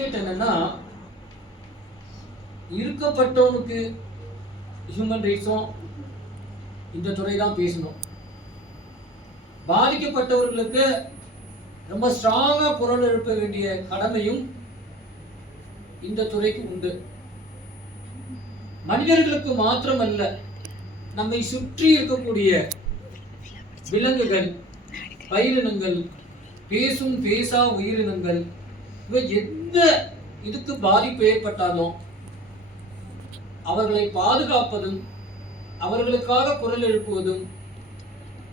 என்னன்னா, இருக்கப்பட்டவனுக்கு ஹியூமன் ரைட்ஸும் இந்த துறை தான் பேசணும். பாதிக்கப்பட்டவர்களுக்கு ரொம்ப ஸ்ட்ராங்கா குரல் எழுப்ப வேண்டிய கடமையும் இந்த துறைக்கு உண்டு. மனிதர்களுக்கு மாத்திரமல்ல, நம்மை சுற்றி இருக்கக்கூடிய விலங்குகள், பயிரினங்கள், பேசும் பேசா உயிரினங்கள், இவை எந்த இதுக்கு பாதிப்பு ஏற்பட்டாலும் அவர்களை பாதுகாப்பதும், அவர்களுக்காக குரல் எழுப்புவதும்,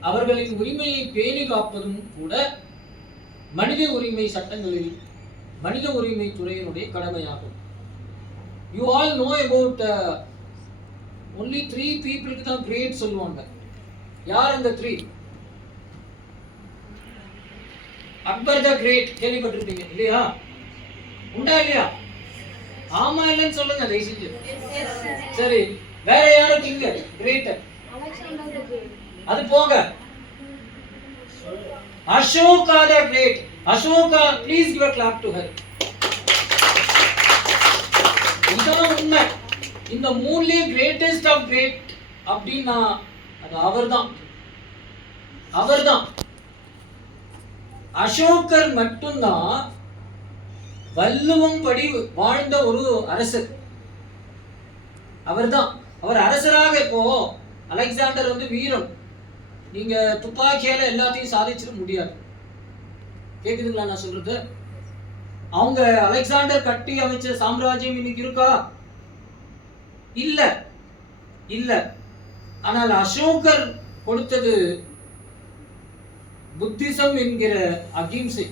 அவர்களின் உரிமையை பேணி காப்பதும் கூட மனித உரிமை சட்டங்களில் மனித உரிமை துறையினுடைய கடமையாகும். You all know about only 3 people தான் கிரேட் சொல்லுவாங்க. யார் அந்த 3? அக்பர் த கிரேட் கேள்விப்பட்டிருப்பீங்க இல்லையா? உண்டா இல்லையா? ஆமா இல்லைன்னு சொல்லுங்க தயவு செஞ்சு. சரி, வேற யாரும் கிங் கிரேட்? அது போக Ashoka the great. Ashoka, please give a clap to her. இதான் உண்மை. இந்த மூணுலயே கிரேட்டஸ்ட் ஆஃப் கிரேட் அப்படின்னா அது அவர்தான். அசோகர் மட்டும்தான் வள்ளுவம் படி வாழ்ந்த ஒரு அரசர். அவர் அரசராக. இப்போ அலெக்சாண்டர் வீரன், நீங்க துப்பாக்கியால எல்லாத்தையும் சாதிச்சிட முடியாது. கேக்குதுங்களா நான் சொல்றது? அவங்க அலெக்சாண்டர் கட்டி அமைச்ச சாம்ராஜ்யம் இன்னைக்கு இருக்கா? இல்ல. ஆனால் அசோகர் கொடுத்தது புத்திசம் என்கிற அகிம்சை.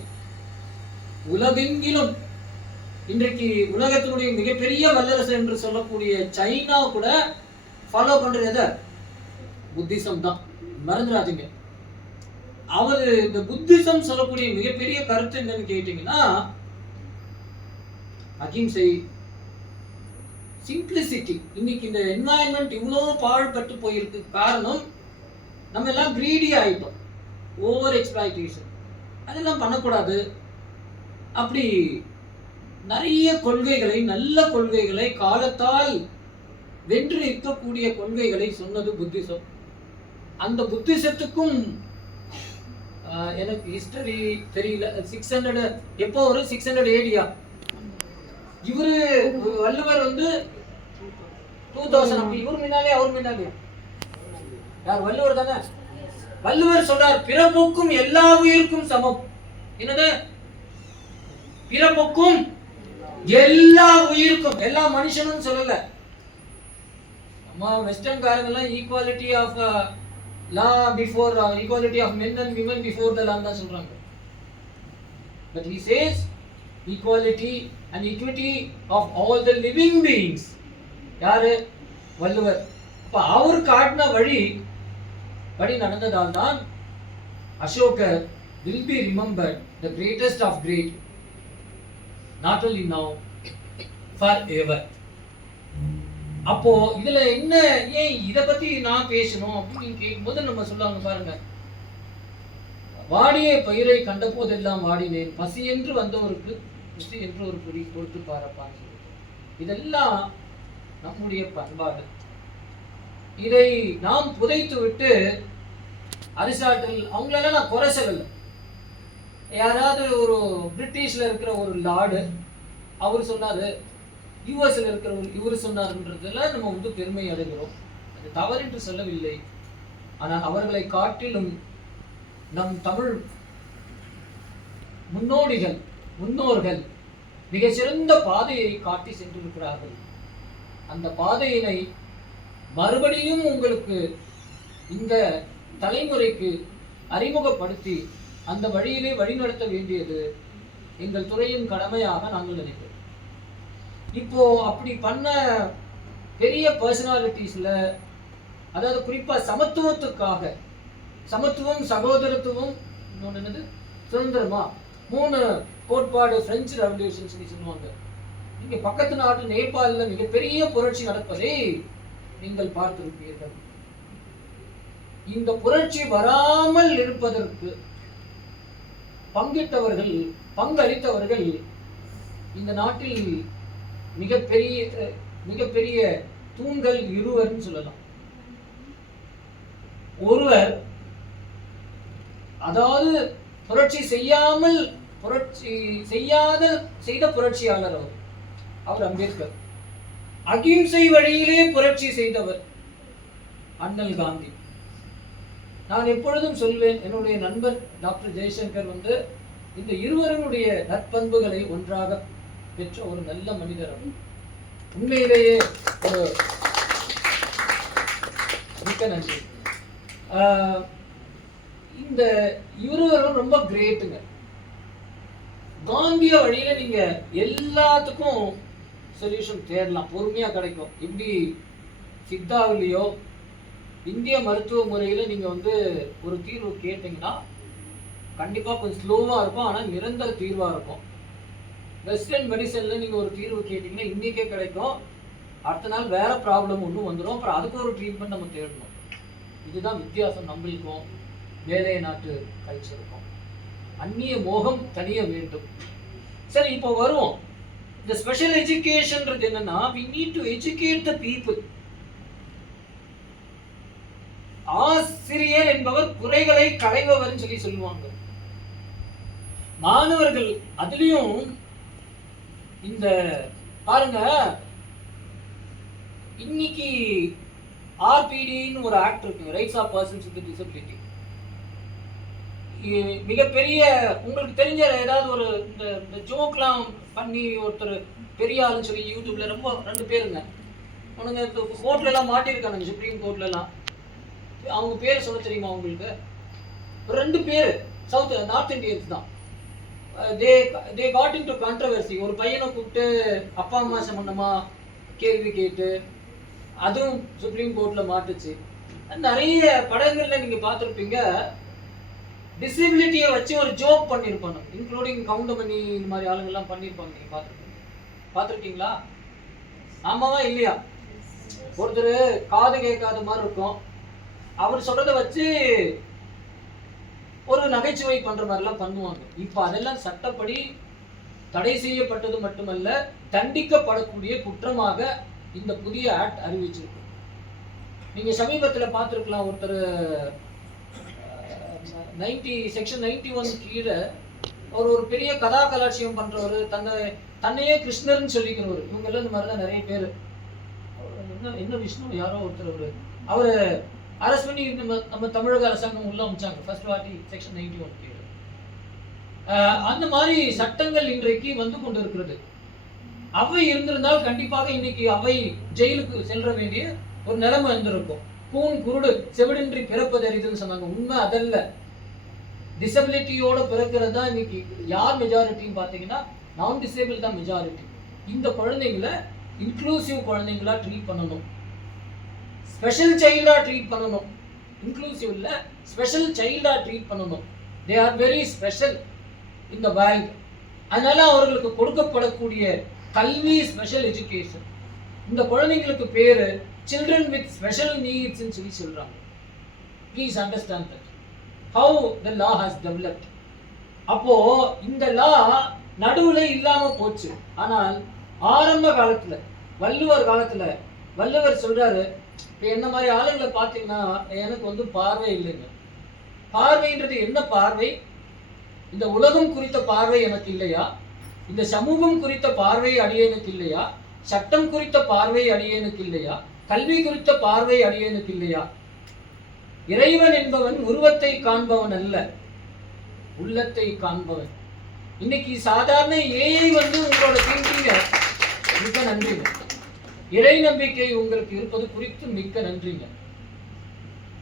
உலகெங்கிலும் இன்றைக்கு உலகத்தினுடைய மிகப்பெரிய வல்லரசு என்று சொல்லக்கூடிய சைனா கூட ஃபாலோ பண்றது எதை? புத்திசம் தான். மறந்துடாதீங்க. அவர் இந்த புத்திசம் சொல்லக்கூடிய மிகப்பெரிய கருத்து என்னன்னு கேட்டீங்கன்னா, அகிம்சை, சிம்பிளிசிட்டி. இன்னைக்கு இந்த என்வாயன்மெண்ட் இவ்வளவு பாழ்பட்டு போயிருக்கு. காரணம், நம்ம எல்லாம் கிரீடி ஆயிட்டோம். Over exploitation. அதெல்லாம் பண்ணக்கூடாது. அப்படி நிறைய கொள்கைகளை, நல்ல கொள்கைகளை, காலத்தால் வென்று நிற்கக்கூடிய கொள்கைகளை சொன்னது புத்திசம். அந்த புத்திசத்துக்கும் எனக்கு ஹிஸ்டரி தெரியல. 600 எப்போ ஒரு 600 AD-யா? இவரு வள்ளுவர் 2000. அப்ப இவர் முன்னாலே அவர் முன்னாலே யார்? வள்ளுவர் தானே. வள்ளுவர் சொல்றார், பிறப்புக்கும் எல்லா உயிருக்கும் சமம். என்னது? பிறப்புக்கும் எல்லா உயிருக்கும். எல்லா மனுஷனும் சொல்லல. நம்ம வெஸ்டர்ன் காரங்கெல்லாம் equality of law before equality of men and women before the law தான் சொல்றாங்க. But he says equality and equity of all the living beings. யாரு? வள்ளுவர். அப்ப அவர் காட்டின வழி நடந்ததால் தான் அசோகர் will be remembered the greatest of great, not only now, forever. அப்போ இதுல என்ன, ஏன் இத பத்தி நான் பேசணும் அப்படின்னு கேட்கும்போது நம்ம சொல்லுவாங்க பாருங்க, வாடிய பயிரை கண்ட போதெல்லாம் வாடினேன், பசி என்று வந்தவருக்கு ருசி என்று ஒரு குறி கொடுத்து பாரப்பான்னு சொல்லி. இதெல்லாம் நம்முடைய பண்பாடு. இதை நாம் புதைத்து விட்டு அரிஸ்டாட்டில் அவங்களெல்லாம் நான் குறை சொல்லல. யாராவது ஒரு பிரிட்டிஷ்ல இருக்கிற ஒரு லார்டு அவர் சொன்னாரு, யூஎஸ்ல இருக்கிற இவர் சொன்னார்ன்றதுல நம்ம பெருமை அடைகிறோம். அது தவறு என்று சொல்லவில்லை. ஆனால் அவர்களை காட்டிலும் நம் தமிழ் முன்னோர்கள் மிகச்சிறந்த பாதையை காட்டி சென்றிருக்கிறார்கள். அந்த பாதையினை மறுபடியும் உங்களுக்கு இந்த தலைமுறைக்கு அறிமுகப்படுத்தி அந்த வழியிலே வழிநடத்த வேண்டியது எங்கள் துறையின் கடமையாக நாங்கள் நினைக்கிறோம். இப்போ அப்படி பண்ண பெரிய பர்சனாலிட்டிஸ்ல, அதாவது குறிப்பா சமத்துவத்துக்காக, சமத்துவம், சகோதரத்துவம், இன்னொன்று என்னது, சுதந்திரமா, 3 கோட்பாடு பிரெஞ்சு ரெவல்யூஷன் சொல்லுவாங்க. இங்க பக்கத்து நாட்டு நேபாளில் மிகப்பெரிய புரட்சி நடப்பதை நீங்கள் பார்த்திருப்பீர்கள். இந்த புரட்சி வராமல் இருப்பதற்கு பங்களித்தவர்கள் இந்த நாட்டில் மிகப்பெரிய மிகப்பெரிய தூண்கள் இருவர்னு சொல்லலாம். ஒருவர் அதாவது புரட்சி செய்த புரட்சியாளர் அவர் அம்பேத்கர். அகிம்சை வழியிலே புரட்சி செய்தவர் அண்ணல் காந்தி. நான் எப்பொழுதும் சொல்வேன், என்னுடைய நண்பர் டாக்டர் ஜெய்சங்கர் இந்த இருவருடைய நற்பண்புகளை ஒன்றாக பெற்ற ஒரு நல்ல மனிதர். உண்மையிலேயே ஒரு மிக்க நன்றி. இந்த இருவரும் ரொம்ப கிரேட்டுங்க. காந்திய வழியில நீங்க எல்லாத்துக்கும் சொல்யூஷன் தேடலாம், பொறுமையா கிடைக்கும். இப்படி சித்தாவிலையோ இந்திய மருத்துவ முறையில நீங்க ஒரு தீர்வு கேட்டீங்கன்னா கண்டிப்பா கொஞ்சம் ஸ்லோவா இருக்கும், ஆனா நிரந்தர தீர்வா இருக்கும். வெஸ்டர்ன் மெடிசன்ல நீங்க ஒரு தீர்வு கேட்டீங்கன்னா இன்னைக்கே கிடைக்கும், அடுத்த நாள் வேற ப்ராப்ளம் ஒன்றும் வந்துடும், அப்புறம் அதுக்கு ஒரு ட்ரீட்மெண்ட் நம்ம தேடணும். இதுதான் வித்தியாசம் நம்மளுக்கும் வேலை நாட்டு கல்ச்சருக்கும். அந்நிய மோகம் தனிய வேண்டும். சரி, இப்போ வருவோம். இந்த ஸ்பெஷல் எஜுகேஷன்ன்றது என்னன்னா, we need to educate the people. ஆசிரியர் என்பவர் குறைகளை களைபவர் சொல்லி சொல்லுவாங்க. மாணவர்கள் அதுலயும் இந்த பாருங்க, இன்னைக்கு ஆர்பிடின்னு ஒரு ஆக்ட் இருக்கு, rights of persons with disability. மிகப்பெரிய உங்களுக்கு தெரிஞ்ச ஏதாவது ஒரு இந்த ஜோக்லாம் பண்ணி ஒருத்தர் பெரிய ஆளுன்னு சொல்லி யூடியூப்ல ரொம்ப 2 பேருங்க உனங்க கோர்ட்ல எல்லாம் மாட்டிருக்கானுங்க, சுப்ரீம் கோர்ட்ல எல்லாம். அவங்க பேர் சொல்ல தெரியுமா உங்களுக்கு? 2 பேர் நார்த் இந்தியன்ஸ் தான். they got into controversy. ஒரு பையனை கூப்பிட்டு அப்பா அம்மா சம்பந்தமா கேள்வி கேட்டு அதுவும் சுப்ரீம் கோர்ட்ல மாட்டுச்சு. நிறைய படங்கள்ல நீங்க பார்த்துருப்பீங்க, டிசபிலிட்டியை வச்சு ஒரு ஜோக் பண்ணியிருப்பாங்க, இன்க்ளூடிங் கவுண்டமணி இந்த மாதிரி ஆளுங்கெல்லாம் பண்ணியிருப்பாங்க. நீங்க பார்த்துருக்கீங்களா? ஆமாவா இல்லையா? ஒருத்தர் காது கேட்காத மாதிரி இருக்கும், அவர் சொல்றதை வச்சு ஒரு நகைச்சுவை பண்ற மாதிரிலாம் பண்ணுவாங்க. இப்ப அதெல்லாம் சட்டப்படி தடை செய்யப்பட்டது மட்டுமல்ல, தண்டிக்கப்படக்கூடிய குற்றமாக இந்த புதிய ஆக்ட் அறிவிச்சிருக்கு. நீங்க சமீபத்தில் பார்த்துருக்கலாம், ஒருத்தர் செக்ஷன் 91 கீழே ஒரு பெரிய கதா கலாட்சியம் பண்றவர், தன்னையே கிருஷ்ணர்னு சொல்லிக்கிறவர். இவங்க எல்லாம் இந்த மாதிரிதான் நிறைய பேர். என்ன விஷ்ணு யாரோ ஒருத்தர், அவரு அரெஸ்ட் பண்ணி நம்ம தமிழக அரசாங்கம் உள்ள அமைச்சாங்க ஃபர்ஸ்ட் வாட்டி செக்ஷன் 91 கீழே. அந்த மாதிரி சட்டங்கள் இன்றைக்கு வந்து கொண்டு இருக்கிறது. அவை இருந்திருந்தால் கண்டிப்பாக இன்னைக்கு அவை ஜெயிலுக்கு செல்ல வேண்டிய ஒரு நிலைமை இருந்திருக்கும். கூன் குருடு செவிடின்றி பிறப்பதறிதுன்னு சொன்னாங்க. உண்மை அதல்ல. டிசபிலிட்டியோட பிறக்கிறது தான் இன்னைக்கு யார் மெஜாரிட்டின்னு பார்த்தீங்கன்னா நான் டிசேபிள் தான் மெஜாரிட்டி. இந்த குழந்தைங்களை இன்க்ளூசிவ் குழந்தைங்களா ட்ரீட் பண்ணணும், ஸ்பெஷல் சைல்டா ட்ரீட் பண்ணணும். இன்க்ளூசிவ் இல்ல, ஸ்பெஷல் சைல்டா ட்ரீட் பண்ணணும். They are very special in the world. அதனால அவர்களுக்கு கொடுக்கப்படக்கூடிய கல்வி ஸ்பெஷல் எஜுகேஷன். இந்த குழந்தைங்களுக்கு பேரு சில்ட்ரன் வித் ஸ்பெஷல் நீட்ஸ் சொல்லி சொல்றாங்க. Please understand that how the law has developed. அப்போ இந்த லா நடுவுல இல்லாம போச்சு. ஆனால் ஆரம்ப காலத்துல வள்ளுவர் காலத்துல வள்ளுவர் சொல்றாரு, இப்போ என்ன மாதிரி ஆளுங்களை பார்த்தீங்கன்னா எனக்கு பார்வை இல்லைங்க. பார்வைன்றது என்ன பார்வை? இந்த உலகம் குறித்த பார்வை எனக்கு இல்லையா? இந்த சமூகம் குறித்த பார்வை அடியேனுக்கு இல்லையா? சட்டம் குறித்த பார்வை அடியேனுக்கு இல்லையா? கல்வி குறித்த பார்வை அடியேனுக்கு இல்லையா? இறைவன் என்பவன் உருவத்தை காண்பவன் அல்ல, உள்ளத்தை காண்பவன். இன்னைக்கு சாதாரண ஏஐ உங்களோட திங்கிங்க. மிக்க நன்றிங்க. இறை நம்பிக்கை உங்களுக்கு இருப்பது குறித்து மிக்க நன்றிங்க.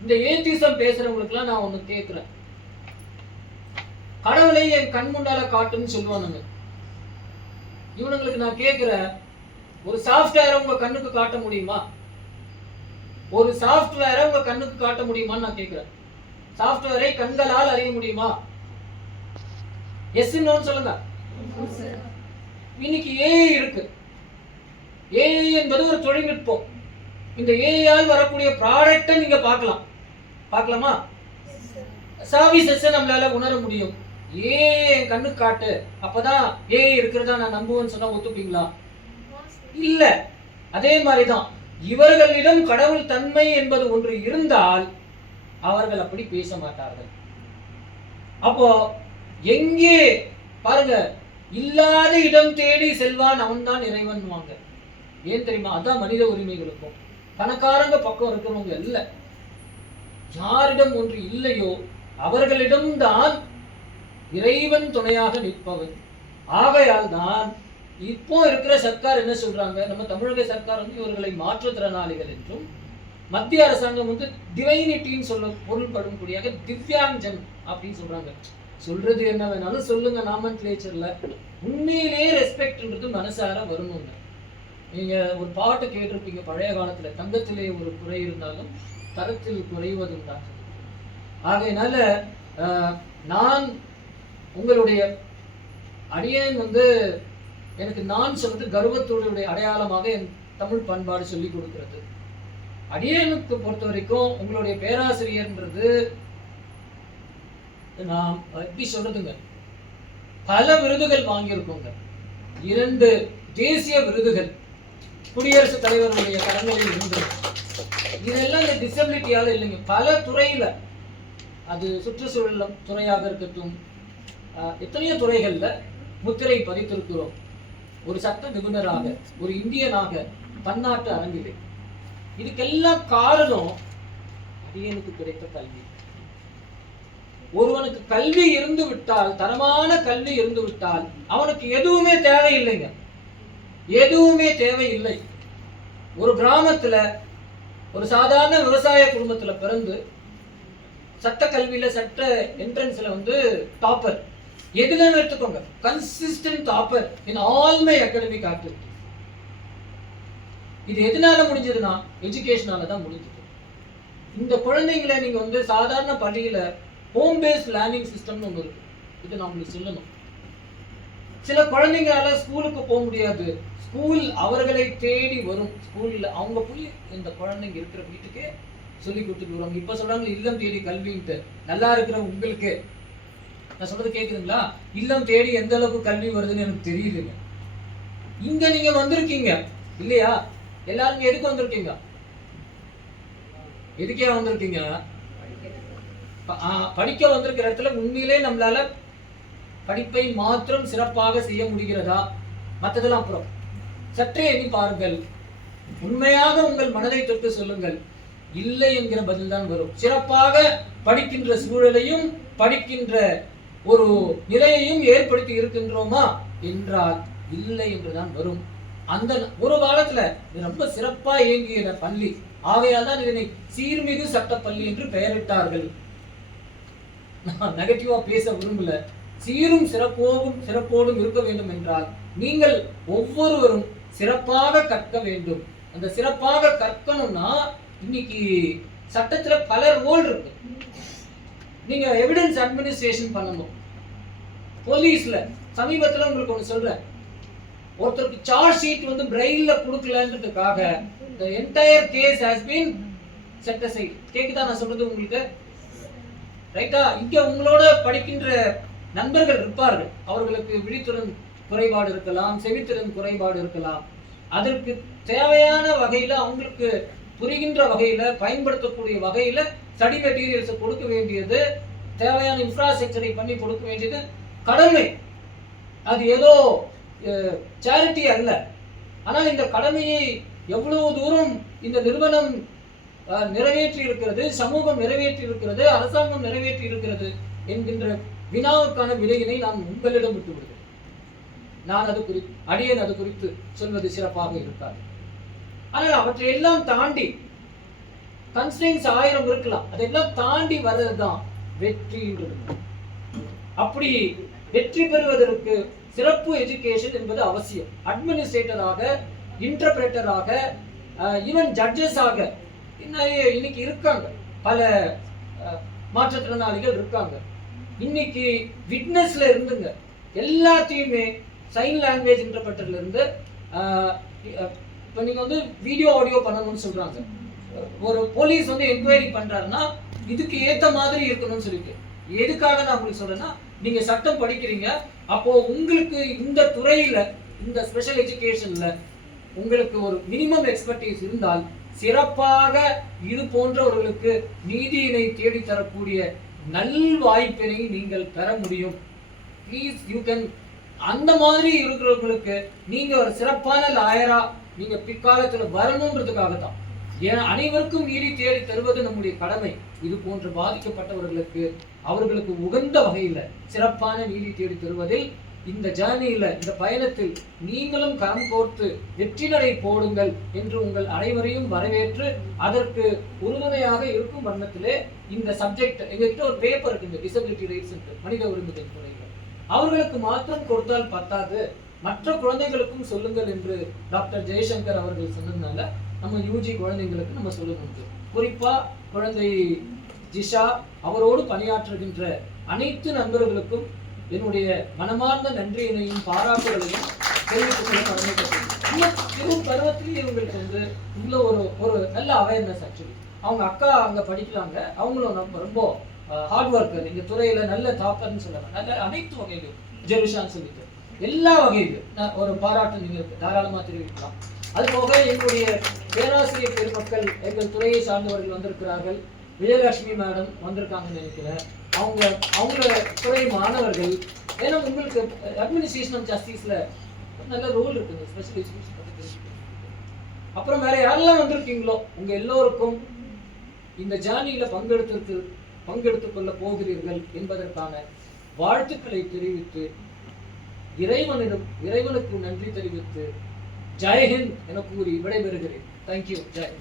இந்த ஏத்திசம் பேசுறவங்களுக்குலாம் நான் ஒண்ணு கேட்கிறேன். கடவுளை என் கண் முன்னால காட்டுன்னு சொல்லுவானுங்க. இவனுங்களுக்கு நான் கேட்கிறேன், ஒரு சாஃப்ட்வேரை உங்க கண்ணுக்கு காட்ட முடியுமா? ஒரு சாஃப்ட்வேரை உங்க கண்ணுக்கு காட்ட முடியுமான்னு நான் கேட்கிறேன். சாஃப்ட்வேரை கண்களால் அறிய முடியுமா? எஸ் நோன்னு சொல்லுங்க. இன்னைக்கு ஏஐ இருக்கு. ஏஐ என்பது ஒரு தொழில்நுட்பம். இந்த ஏஐயால் வரக்கூடிய ப்ராடக்டை நீங்க பார்க்கலாமா? சர்வீசஸ் நம்மளால உணர முடியும். என் கண்ணு காட்டு, அப்பதான் இருக்கிறதா நான் நம்புவேன்னு சொன்னா ஒத்துப்பீங்களா? இல்ல. அதே மாதிரிதான் இவர்களிடம் கடவுள் தன்மை என்பது ஒன்று இருந்தால் அவர்கள் அப்படி பேச மாட்டார்கள். அப்போ எங்கே பாருங்க, இல்லாத இடம் தேடி செல்வான் அவன் தான் இறைவன் வாங்க. ஏன் தெரியுமா? அதான் மனித உரிமைகளுக்கும் பணக்காரங்க பக்கம் இருக்கிறவங்க இல்ல, யாரிடம் ஒன்று இல்லையோ அவர்களிடம் தான் இறைவன் துணையாக நிற்பவன். ஆகையால் தான் இப்போ இருக்கிற சர்க்கார் என்ன சொல்றாங்க, நம்ம தமிழக சர்க்கார் வந்து இவர்களை மாற்றுத்திறனாளிகள் என்றும், மத்திய அரசாங்கம் வந்து டிவைனிட்டின்னு சொல்ல பொருள்படும்படியாக திவ்யாஞ்சன் அப்படின்னு சொல்றாங்க. சொல்றது என்ன வேணாலும் சொல்லுங்க, நாமன்கிளேச்சர்ல உண்மையிலேயே ரெஸ்பெக்ட்ன்றது மனசார வரணுங்க. நீங்க ஒரு பாட்டு கேட்டிருப்பீங்க பழைய காலத்துல, தங்கத்திலே ஒரு குறை இருந்தாலும் தரத்தில் குறைவதுண்டா. ஆகையினால நான் உங்களுடைய அடியேன் வந்து எனக்கு நான் சொல்றது கர்வத்தோடைய அடையாளமாக என் தமிழ் பண்பாடு சொல்லி கொடுக்கிறது. அடியேனுக்கு பொறுத்த வரைக்கும் உங்களுடைய பேராசிரியர்ன்றது நான் எப்படி சொல்றதுங்க, பல விருதுகள் வாங்கியிருக்கோங்க. 2 தேசிய விருதுகள் குடியரசுத் தலைவருடைய கடமையில் இருந்து. இதெல்லாம் இந்த டிசபிலிட்டியால இல்லைங்க, பல துறையில, அது சுற்றுச்சூழல் துறையாக இருக்கட்டும், எத்தனையோ துறைகள்ல முத்திரை பதித்திருக்கிறோம். ஒரு சட்ட நிபுணராக, ஒரு இந்தியனாக, பன்னாட்டு அரங்கிலே. இதுக்கெல்லாம் காரணம் அடியனுக்கு கிடைத்த கல்வி. ஒருவனுக்கு கல்வி இருந்து விட்டால், தரமான கல்வி இருந்து விட்டால் அவனுக்கு எதுவுமே தேவையில்லைங்க, எதுவுமே தேவையில்லை. ஒரு கிராமத்துல ஒரு சாதாரண விவசாய குடும்பத்துல பிறந்து சட்ட கல்வியில சட்ட என்ட்ரன்ஸ்ல வந்து டாப்பர், எதுல எடுத்துக்கோங்க, consistent topper in all my academic activity. இது எதனால முடிஞ்சதுன்னா எஜுகேஷனால தான் முடிஞ்சது. இந்த குழந்தைங்களை நீங்க வந்து சாதாரண பள்ளியில ஹோம் பேஸ்ட் லேர்னிங் சிஸ்டம்னு ஒன்று இருக்கு, இது நான் உங்களுக்கு சொல்லணும். சில குழந்தைங்களால ஸ்கூலுக்கு போக முடியாது, ஸ்கூல் அவர்களை தேடி வரும். ஸ்கூல்ல அவங்க போய் இந்த குழந்தைங்க இருக்கிற வீட்டுக்கே சொல்லி கொடுத்துட்டு வருவாங்க. இப்ப சொல்றாங்க இல்லம் தேடி கல்வின்ட்டு. நல்லா இருக்கிற உங்களுக்கு நான் சொல்றது கேக்குதுங்களா? இல்லம் தேடி எந்த அளவுக்கு கல்வி வருதுன்னு எனக்கு தெரியுதுங்க. இங்க நீங்க வந்திருக்கீங்க இல்லையா? எல்லாரும் எதுக்கு வந்திருக்கீங்க? எதுக்கே வந்திருக்கீங்க? படிக்க வந்திருக்கிற இடத்துல உண்மையிலே நம்மளால படிப்பை மாத்திரம் சிறப்பாக செய்ய முடிகிறதா? மற்றதெல்லாம் அப்புறம். சற்றே எண்ணி பாருங்கள், உண்மையாக உங்கள் மனதை தொட்டு சொல்லுங்கள். இல்லை என்கிற பதில் தான் வரும். சிறப்பாக படிக்கின்ற சூழலையும் படிக்கின்ற ஒரு நிலையையும் ஏற்படுத்தி இருக்கின்றோமா என்றால் இல்லை என்றுதான் வரும். அந்த ஒரு காலத்துல ரொம்ப சிறப்பா இயங்கிய பள்ளி, ஆகையால் தான் இதனை சீர்மிகு சட்டப்பள்ளி என்று பெயரிட்டார்கள். நான் நெகட்டிவா பேச விரும்பல. சீரும் சிறப்போடும் இருக்க வேண்டும் என்றால் நீங்கள் ஒவ்வொருவரும் சிறப்பாக கற்க வேண்டும். அந்த சிறப்பாக கற்கணும்னா இன்னைக்கு சட்டத்துல பல ரோல் இருக்கு. நீங்க எவிடன்ஸ் அட்மினிஸ்ட்ரேஷன் பண்ணணும். போலீஸ்ல சமீபத்துல உங்களுக்கு ஒன்று சொல்றேன், ஒருத்தருக்கு சார்ஜ் ஷீட் வந்து பிரெயில்ல கொடுக்கலன்றதுக்காக the entire case has been set aside. கேக்குதா நான் சொல்றது உங்களுக்கு? ரைட்டா? இங்க உங்களோட படிக்கின்ற நண்பர்கள் இருப்பார்கள், அவர்களுக்கு விழித்திறன் குறைபாடு இருக்கலாம், செவித்திறன் குறைபாடு இருக்கலாம். அதற்கு தேவையான வகையில அவங்களுக்கு புரிகின்ற வகையில பயன்படுத்தக்கூடிய வகையில ஸ்டடி மெட்டீரியல்ஸ் கொடுக்க வேண்டியது, தேவையான இன்ஃப்ராஸ்ட்ரக்சரை பண்ணி கொடுக்க வேண்டியது கடமை. அது ஏதோ சேரிட்டி அல்ல. ஆனால் இந்த கடமையை எவ்வளவு தூரம் இந்த நிறுவனம் நிறைவேற்றி இருக்கிறது, சமூகம் நிறைவேற்றி இருக்கிறது, அரசாங்கம் நிறைவேற்றி இருக்கிறது என்கின்ற வினாவுக்கான விடையினை நான் உங்களிடம் விட்டு விடுகிறேன். நான் அது குறித்து அடியேன் அது குறித்து சொல்வது சிறப்பாக இருக்காது. ஆனால் அவற்றை எல்லாம் தாண்டி கன்ஸ்ட்ரெயின்ஸ் 1000 இருக்கலாம், அதெல்லாம் தாண்டி வர்றதுதான் வெற்றின்றது. அப்படி வெற்றி பெறுவதற்கு சிறப்பு எஜுகேஷன் என்பது அவசியம். அட்மினிஸ்ட்ரேட்டராக, இன்டர்பிரேட்டராக, ஈவன் ஜட்ஜஸாக இன்னைக்கு இருக்காங்க, பல மாற்றுத்திறனாளிகள் இருக்காங்க. இன்னைக்கு விட்னஸ்ல இருந்துங்க எல்லாத்தையுமே சைன் லாங்குவேஜ் இன்டர்பிரேட்டர்ல இருந்து இப்போ நீங்க வந்து வீடியோ ஆடியோ பண்ணணும்னு சொல்றாங்க. ஒரு போலீஸ் வந்து என்கொயரி பண்றாருன்னா இதுக்கு ஏத்த மாதிரி இருக்கணும்னு சொல்லிட்டு எதுக்காக நான் உங்களுக்கு சொல்றேன்னா, நீங்க சட்டம் படிக்கிறீங்க, அப்போ உங்களுக்கு இந்த துறையில, இந்த ஸ்பெஷல் எஜுகேஷன்ல உங்களுக்கு ஒரு மினிமம் எக்ஸ்பர்டீஸ் இருந்தால் சிறப்பாக இது போன்றவர்களுக்கு நீதியினை தேடி தரக்கூடிய நல் வாய்ப்பினை நீங்கள் பெற முடியும். Please you can. அந்த மாதிரி இருக்கிறவங்களுக்கு நீங்க ஒரு சிறப்பான லாயரா நீங்க பிற்காலத்துல வரணுன்றதுக்காக தான். ஏன்னா அனைவருக்கும் நீதி தேடி தருவது நம்முடைய கடமை. இது போன்ற பாதிக்கப்பட்டவர்களுக்கு அவர்களுக்கு உகந்த வகையில் சிறப்பான நீதி தேடி தருவதில் இந்த ஜர்னியில, இந்த பயணத்தில் நீங்களும் கரம் கோர்த்து வெற்றி நடை போடுங்கள் என்று உங்கள் அனைவரையும் வரவேற்று அதற்கு உறுதுணையாக இருக்கும் வண்ணத்திலே இந்த சப்ஜெக்ட் எங்ககிட்ட ஒரு பேப்பர் இருக்கு, டிசபிலிட்டி ரைட்ஸ், மனித உரிமைகள் துறைகள். அவர்களுக்கு மாத்திரம் கொடுத்தால் பத்தாது, மற்ற குழந்தைகளுக்கும் சொல்லுங்கள் என்று டாக்டர் ஜெய்சங்கர் அவர்கள் சொன்னதுனால நம்ம யூஜி குழந்தைங்களுக்கு நம்ம சொல்லணும். குறிப்பா குழந்தை ஜிஷா அவரோடு பணியாற்றுகின்ற அனைத்து நண்பர்களுக்கும் என்னுடைய மனமார்ந்த நன்றியினையும் பாராட்டுகளையும் தெரிவித்துக் பருவத்திலேயே இவங்களுக்கு வந்து இவ்வளோ ஒரு நல்ல அவேர்னஸ். ஆக்சுவலி அவங்க அக்கா அங்க படிக்கிறாங்க, அவங்களும் நம்ம ரொம்ப ஹார்ட் ஒர்க்கர், இந்த துறையில நல்ல டாப்பர்னு சொல்லுவாங்க. நல்ல அனைத்து வகையிலும் ஜெருஷான்னு சொல்லிட்டு எல்லா வகையிலும் ஒரு பாராட்டு நீங்க தாராளமா தெரிவிக்கலாம். அது போக எங்களுடைய பேராசிரியர் பெருமக்கள், எங்கள் துறையை சார்ந்தவர்கள் வந்திருக்கிறார்கள். விஜயலட்சுமி மேடம் வந்திருக்காங்கன்னு நினைக்கிறேன். அவங்களோட துறை மாணவர்கள். ஏன்னா உங்களுக்கு அட்மினிஸ்ட்ரேஷன் ஆஃப் ஜஸ்டிஸ்ல நல்ல ரோல் இருக்குங்க, ஸ்பெஷல் எஜுகேஷன். அப்புறம் வேற யாரெல்லாம் வந்திருக்கீங்களோ உங்க எல்லோருக்கும் இந்த ஜேர்னியில பங்கெடுத்துக் கொள்ள போகிறீர்கள் என்பதற்கான வாழ்த்துக்களை தெரிவித்து இறைவனுக்கு நன்றி தெரிவித்து ஜெய்ஹிந்த் என கூறி விடைபெறுகிறேன். தேங்க்யூ. ஜெய்.